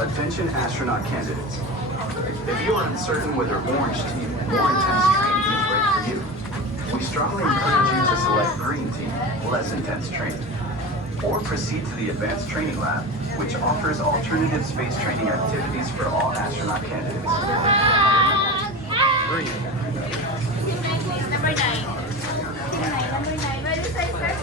Attention astronaut candidates. If you are uncertain whether Orange Team more intense training is right for you, we strongly encourage you to select Green Team, less intense training. Or proceed to the Advanced Training Lab, which offers alternative space training activities for all astronaut candidates. Green. Number 9. Number 9. What is that, sir?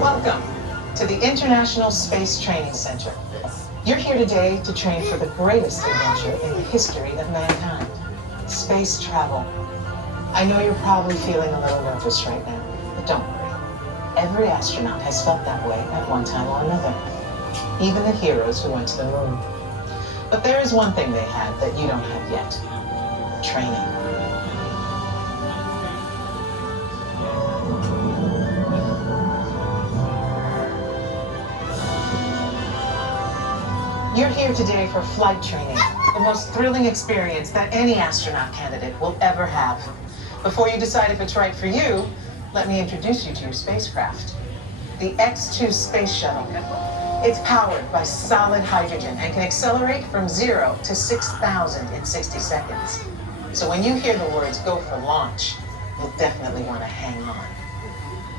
Welcome to the International Space Training Center. You're here today to train for the greatest adventure in the history of mankind, space travel. I know you're probably feeling a little nervous right now, but don't worry. Every astronaut has felt that way at one time or another, even the heroes who went to the moon. But there is one thing they had that you don't have yet: training. You're here today for flight training, the most thrilling experience that any astronaut candidate will ever have. Before you decide if it's right for you, let me introduce you to your spacecraft. The X-2 Space Shuttle. It's powered by solid hydrogen and can accelerate from 0 to 6,000 in 60 seconds. So when you hear the words "go for launch," you'll definitely want to hang on.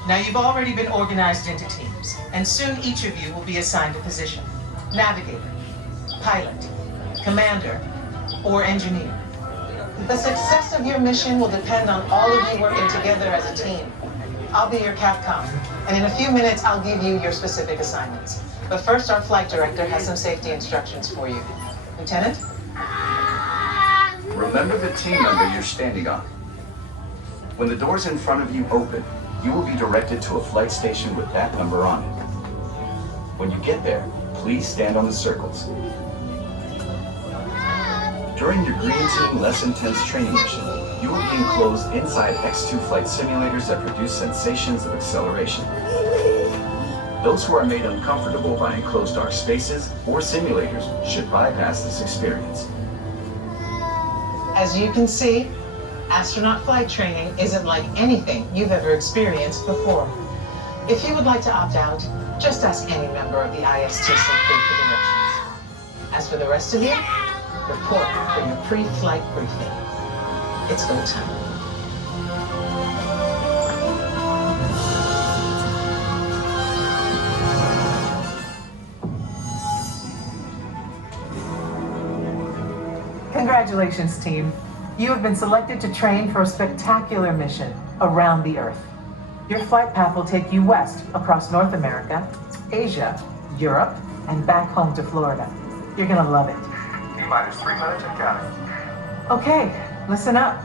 Now, you've already been organized into teams, and soon each of you will be assigned a position: navigator, pilot, commander, or engineer. The success of your mission will depend on all of you working together as a team. I'll be your Capcom, And in a few minutes, I'll give you your specific assignments. But first, our flight director has some safety instructions for you. Lieutenant? Remember the team member you're standing on. When the doors in front of you open, you will be directed to a flight station with that number on it. When you get there, please stand on the circles. During your Green Team less intense training mission, you will be enclosed inside X2 flight simulators that produce sensations of acceleration. Those who are made uncomfortable by enclosed dark spaces or simulators should bypass this experience. As you can see, astronaut flight training isn't like anything you've ever experienced before. If you would like to opt out, just ask any member of the ISTC for directions. As for the rest of you, report for your pre-flight briefing. It's go time. Congratulations, team. You have been selected to train for a spectacular mission around the Earth. Your flight path will take you west across North America, Asia, Europe, and back home to Florida. You're gonna love it. T-minus 3 minutes and counting. Okay, listen up.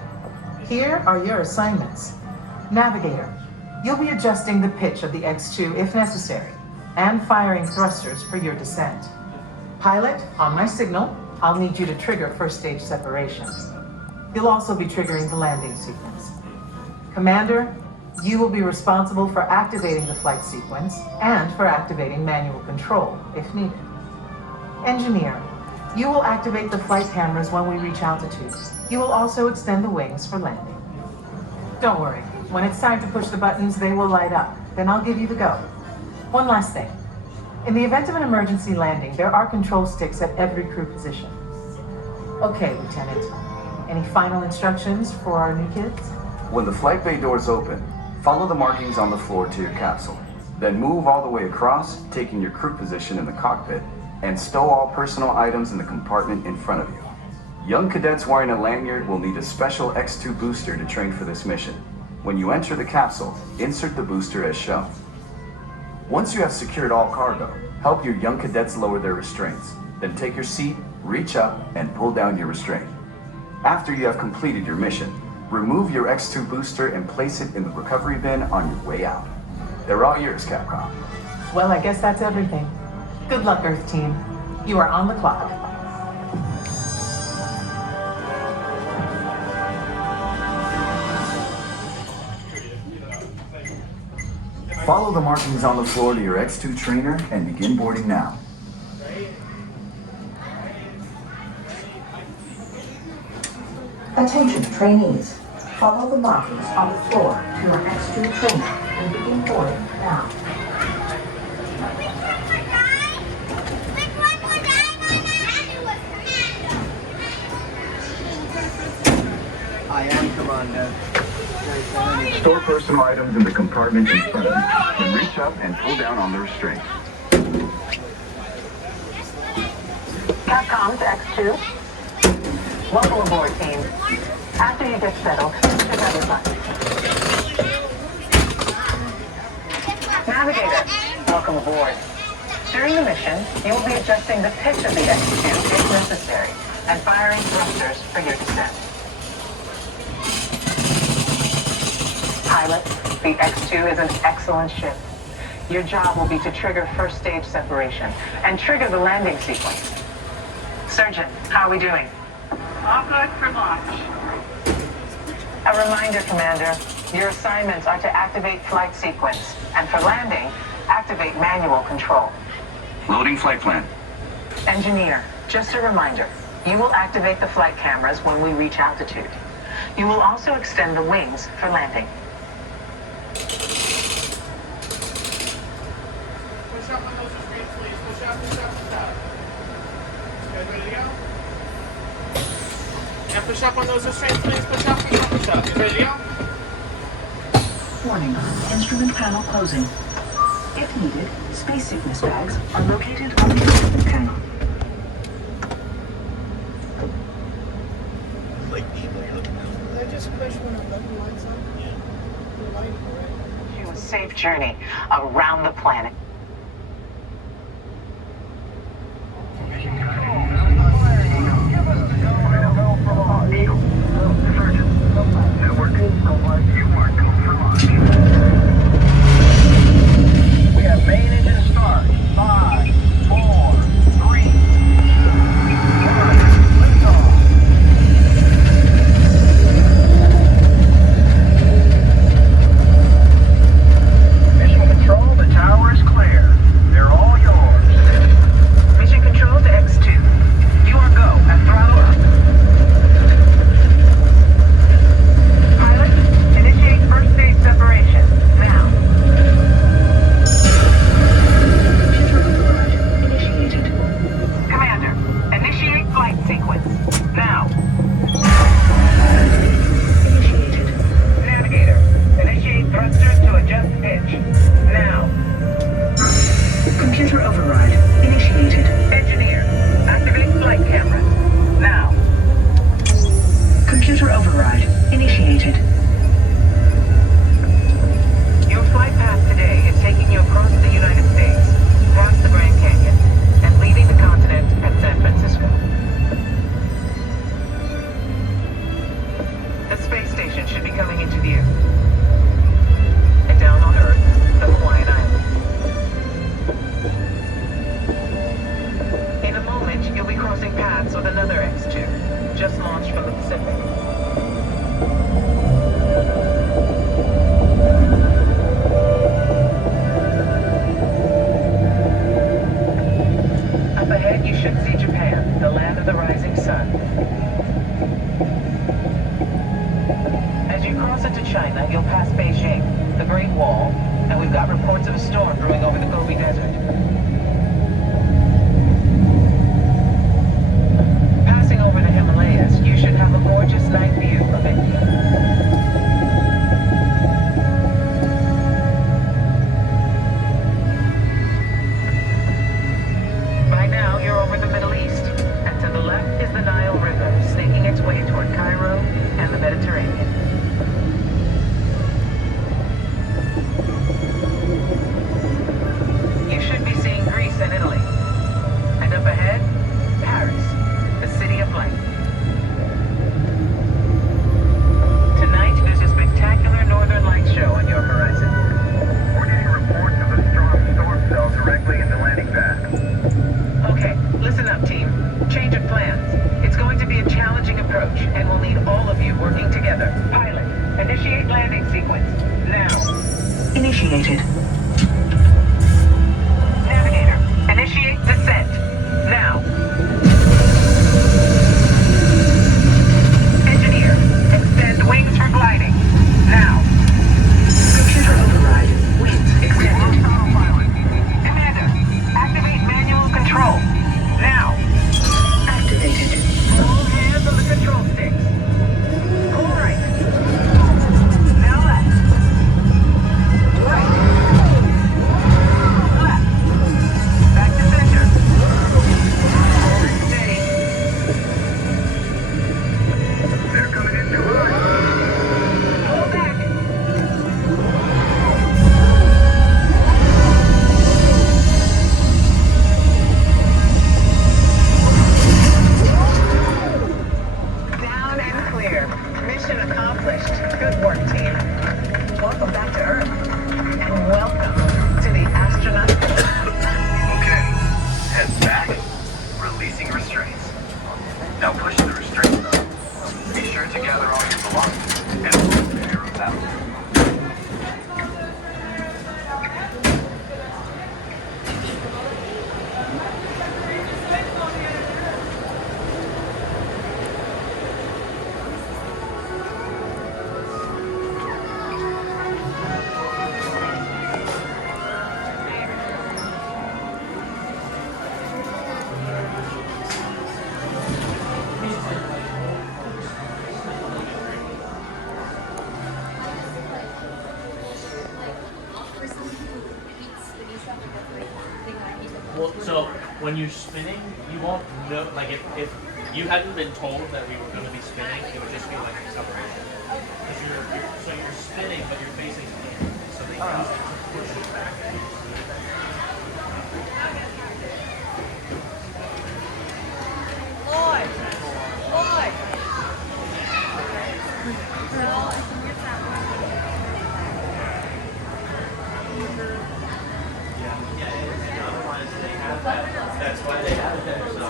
Here are your assignments. Navigator, you'll be adjusting the pitch of the X2 if necessary, and firing thrusters for your descent. Pilot, on my signal, I'll need you to trigger first stage separation. You'll also be triggering the landing sequence. Commander, you will be responsible for activating the flight sequence and for activating manual control if needed. Engineer, you will activate the flight cameras when we reach altitude. You will also extend the wings for landing. Don't worry, when it's time to push the buttons, they will light up. Then I'll give you the go. One last thing. In the event of an emergency landing, there are control sticks at every crew position. Okay, Lieutenant. Any final instructions for our new kids? When the flight bay doors open, follow the markings on the floor to your capsule. Then move all the way across, taking your crew position in the cockpit, and stow all personal items in the compartment in front of you. Young cadets wearing a lanyard will need a special X2 booster to train for this mission. When you enter the capsule, insert the booster as shown. Once you have secured all cargo, help your young cadets lower their restraints. Then take your seat, reach up, and pull down your restraint. After you have completed your mission, remove your X2 booster and place it in the recovery bin on your way out. They're all yours, Capcom. Well, I guess that's everything. Good luck, Earth Team. You are on the clock. Follow the markings on the floor to your X2 trainer and begin boarding now. Attention trainees, follow the markings on the floor to your X2 trainer and begin boarding now. I am Commander. Store personal items in the compartment in front of you. Then reach up and pull down on the restraint. Capcom to X2. Welcome aboard, team. After you get settled, check out your buttons. Navigator, welcome aboard. During the mission, you will be adjusting the pitch of the X2 if necessary, and firing thrusters for your descent. Pilot, the X2 is an excellent ship. Your job will be to trigger first stage separation and trigger the landing sequence. Surgeon, how are we doing? All good for launch. A reminder, Commander, your assignments are to activate flight sequence, and for landing, activate manual control. Loading flight plan. Engineer, just a reminder, you will activate the flight cameras when we reach altitude. You will also extend the wings for landing. Push up on those restraints, please. Push up, push up, push up. You guys ready to go? Yeah, push up on those restraints, please. Push up, push up, push up. You ready to go? Warning, instrument panel closing. If needed, space sickness bags are located on the instrument panel. I just pushed one of the lights on. Yeah. The light, right? safe journey around the planet. We have main engine start. 5, 4, 3, 2, 1. Liftoff. Mission control, the tower is clear. They're all yours. Mission control to X2. You are go at throttle up. Pilot, initiate first stage separation. Now. Initiated. Commander, initiate flight sequence. Now. Initiated. Navigator, initiate thrusters to adjust pitch. Now. Computer override initiated. Engineer, activate flight cameras. Now. Computer override initiated. Your flight path today is taking you across the United States, past the Grand Canyon, and leaving the continent at San Francisco. The space station should be coming into view. And down on Earth, the Hawaiian Islands. In a moment, you'll be crossing paths with another X2, just launched from the Pacific. Up ahead, you should see Japan, the land of the rising sun. As you cross into China, you'll pass Beijing, the Great Wall, and we've got reports of a storm brewing over the Gobi Desert. Passing over the Himalayas, you should have a gorgeous night view of India. By now, you're over the Middle East, and to the left is the Nile River, snaking its way toward Cairo and the Mediterranean. You should be seeing Greece and Italy. And up ahead, Paris, the city of light. Tonight, there's a spectacular northern light show on your horizon. We're getting reports of a strong storm cell directly in the landing pad. Okay, listen up, team. Change of plans. It's going to be a challenging approach, and we'll need all of you working together. Pilot, initiate landing sequence. Now. Initiated. Navigator, initiate descent. Now. Engineer, extend wings for gliding. Now. Computer override wings extended. Commander, activate manual control. Now. Activated. All hands on the control sticks. All right. Now left. Right. Left. Back to center. Steady. They're coming into us. Pull back. Down and clear. Mission accomplished. Good work, team. Welcome back to Earth. And welcome to the astronaut. Okay, heads back, releasing restraints. Now push the restraint button. Be sure to gather all your belongings and prepare a battle. Well, so when you're spinning, you won't know. Like if you hadn't been told that we were going to be spinning, it would just be like acceleration. Because you're spinning, but you're facing the air. So Lloyd! Lloyd! No, I think it's that one. Yeah, and otherwise they have that. That's why they have it there. So